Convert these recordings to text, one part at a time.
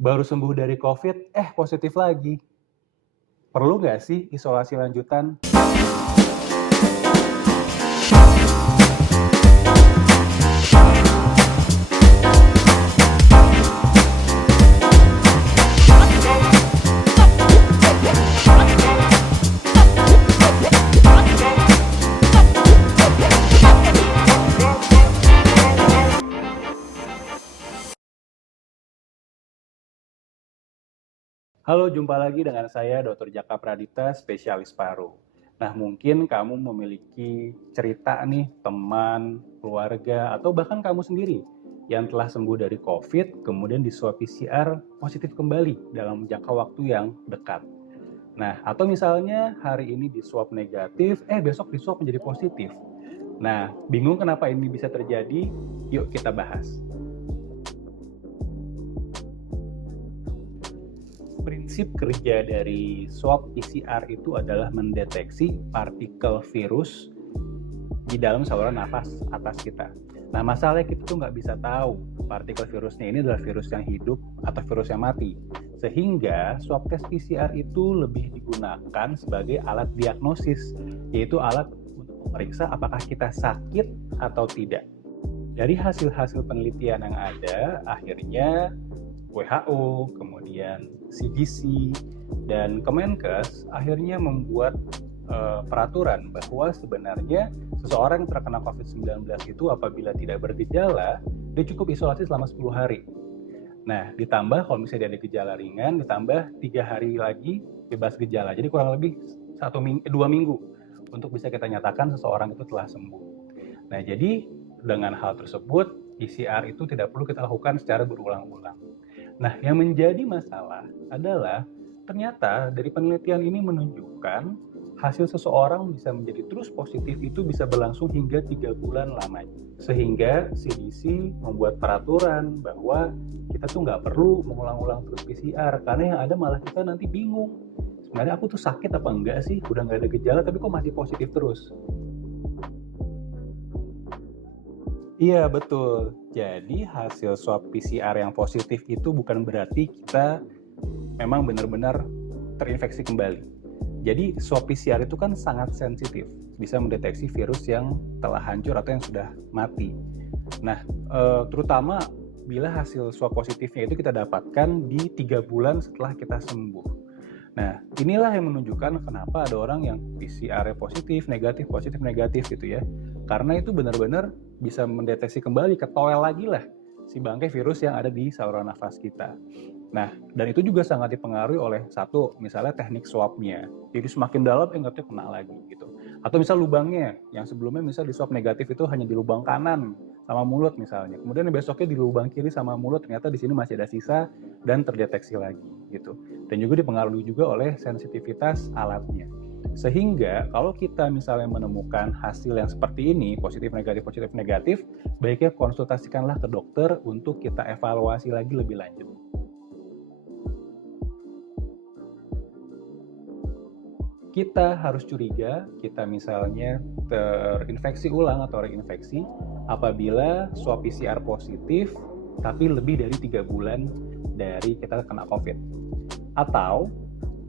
Baru sembuh dari COVID, positif lagi. Perlu nggak sih isolasi lanjutan? Halo, jumpa lagi dengan saya Dr. Jaka Pradipta, spesialis paru. Nah, mungkin kamu memiliki cerita nih, teman, keluarga, atau bahkan kamu sendiri yang telah sembuh dari COVID, kemudian di swab PCR positif kembali dalam jangka waktu yang dekat. Nah, atau misalnya hari ini di swab negatif, besok di swab menjadi positif. Nah, bingung kenapa ini bisa terjadi? Yuk kita bahas. Prinsip kerja dari swab PCR itu adalah mendeteksi partikel virus di dalam saluran nafas atas kita. Nah, masalahnya kita tuh nggak bisa tahu partikel virusnya ini adalah virus yang hidup atau virus yang mati. Sehingga swab test PCR itu lebih digunakan sebagai alat diagnosis, yaitu alat untuk memeriksa apakah kita sakit atau tidak. Dari hasil-hasil penelitian yang ada, akhirnya WHO, kemudian CDC, dan Kemenkes akhirnya membuat peraturan bahwa sebenarnya seseorang yang terkena COVID-19 itu apabila tidak bergejala, dia cukup isolasi selama 10 hari. Nah, ditambah kalau misalnya dia ada gejala ringan, ditambah 3 hari lagi bebas gejala. Jadi kurang lebih 2 minggu untuk bisa kita nyatakan seseorang itu telah sembuh. Nah, jadi dengan hal tersebut, PCR itu tidak perlu kita lakukan secara berulang-ulang. Nah, yang menjadi masalah adalah ternyata dari penelitian ini menunjukkan hasil seseorang bisa menjadi terus positif itu bisa berlangsung hingga 3 bulan lamanya. Sehingga CDC membuat peraturan bahwa kita tuh nggak perlu mengulang-ulang terus PCR, karena yang ada malah kita nanti bingung. Sebenarnya aku tuh sakit apa enggak sih? Udah nggak ada gejala tapi kok masih positif terus? Iya, betul. Jadi hasil swab PCR yang positif itu bukan berarti kita memang benar-benar terinfeksi kembali. Jadi swab PCR itu kan sangat sensitif, bisa mendeteksi virus yang telah hancur atau yang sudah mati. Nah, terutama bila hasil swab positifnya itu kita dapatkan di 3 bulan setelah kita sembuh. Nah, inilah yang menunjukkan kenapa ada orang yang PCR positif, negatif gitu ya. Karena itu benar-benar bisa mendeteksi kembali, ketoel lagi lah si bangkai virus yang ada di saluran nafas kita. Nah, dan itu juga sangat dipengaruhi oleh satu, misalnya teknik swabnya. Jadi semakin dalam, nggak kena lagi gitu. Atau misal lubangnya, yang sebelumnya misal di swab negatif itu hanya di lubang kanan sama mulut misalnya. Kemudian besoknya di lubang kiri sama mulut, ternyata di sini masih ada sisa dan terdeteksi lagi gitu. Dan juga dipengaruhi juga oleh sensitivitas alatnya. Sehingga kalau kita misalnya menemukan hasil yang seperti ini, positif negatif, baiknya konsultasikanlah ke dokter untuk kita evaluasi lagi lebih lanjut. Kita harus curiga kita misalnya terinfeksi ulang atau reinfeksi apabila swab PCR positif tapi lebih dari 3 bulan dari kita kena COVID. Atau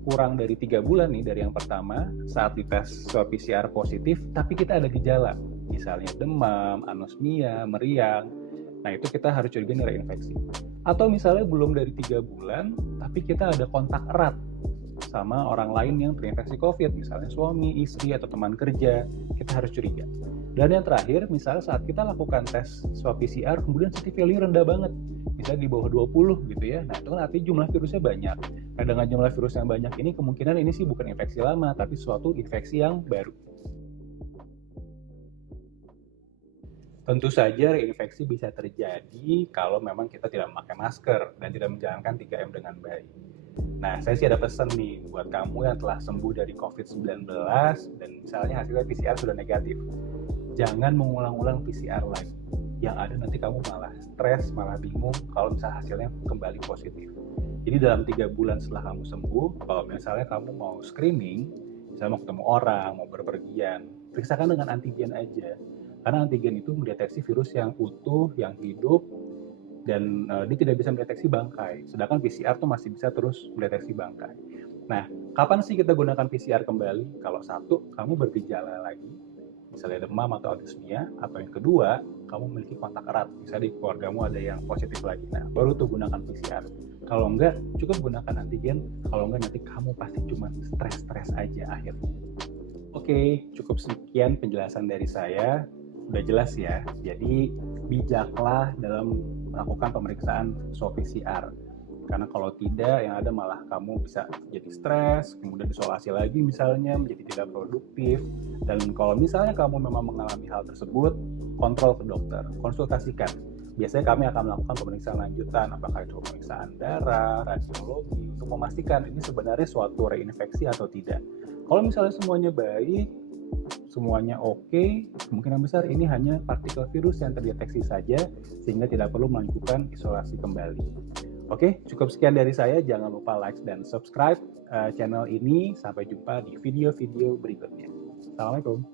kurang dari 3 bulan nih dari yang pertama saat dites swab PCR positif tapi kita ada gejala, misalnya demam, anosmia, meriang. Nah, itu kita harus curiga nih reinfeksi. Atau misalnya belum dari 3 bulan tapi kita ada kontak erat sama orang lain yang terinfeksi COVID, misalnya suami, istri, atau teman kerja, kita harus curiga. Dan yang terakhir, misalnya saat kita lakukan tes swab PCR, kemudian CT value rendah banget, misalnya di bawah 20 gitu ya, nah itu kan artinya jumlah virusnya banyak. Nah, dengan jumlah virus yang banyak ini, kemungkinan ini sih bukan infeksi lama, tapi suatu infeksi yang baru. Tentu saja reinfeksi bisa terjadi kalau memang kita tidak memakai masker dan tidak menjalankan 3M dengan baik. Nah, saya sih ada pesan nih buat kamu yang telah sembuh dari COVID-19 dan misalnya hasilnya PCR sudah negatif. Jangan mengulang-ulang PCR lagi. Yang ada nanti kamu malah stres, malah bingung kalau misalnya hasilnya kembali positif. Jadi dalam 3 bulan setelah kamu sembuh, kalau misalnya kamu mau screening, misalnya mau ketemu orang, mau berpergian, periksakan dengan antigen aja. Karena antigen itu mendeteksi virus yang utuh, yang hidup, dan dia tidak bisa mendeteksi bangkai. Sedangkan PCR tuh masih bisa terus mendeteksi bangkai. Nah, kapan sih kita gunakan PCR kembali? Kalau satu, kamu bergejala lagi, misalnya demam atau anosmia, atau yang kedua, kamu memiliki kontak erat, misalnya di keluargamu ada yang positif lagi. Nah, baru tuh gunakan PCR. Kalau enggak, cukup gunakan antigen. Kalau enggak, nanti kamu pasti cuma stres-stres aja akhirnya. Oke, cukup sekian penjelasan dari saya. Udah jelas ya. Jadi, bijaklah dalam melakukan pemeriksaan swab PCR. Karena kalau tidak, yang ada malah kamu bisa jadi stres, kemudian isolasi lagi misalnya, menjadi tidak produktif. Dan kalau misalnya kamu memang mengalami hal tersebut, kontrol ke dokter, konsultasikan. Biasanya kami akan melakukan pemeriksaan lanjutan, apakah itu pemeriksaan darah, radiologi, untuk memastikan ini sebenarnya suatu reinfeksi atau tidak. Kalau misalnya semuanya baik, semuanya oke, kemungkinan besar ini hanya partikel virus yang terdeteksi saja, sehingga tidak perlu melanjutkan isolasi kembali. Oke, cukup sekian dari saya. Jangan lupa like dan subscribe channel ini. Sampai jumpa di video-video berikutnya. Assalamualaikum.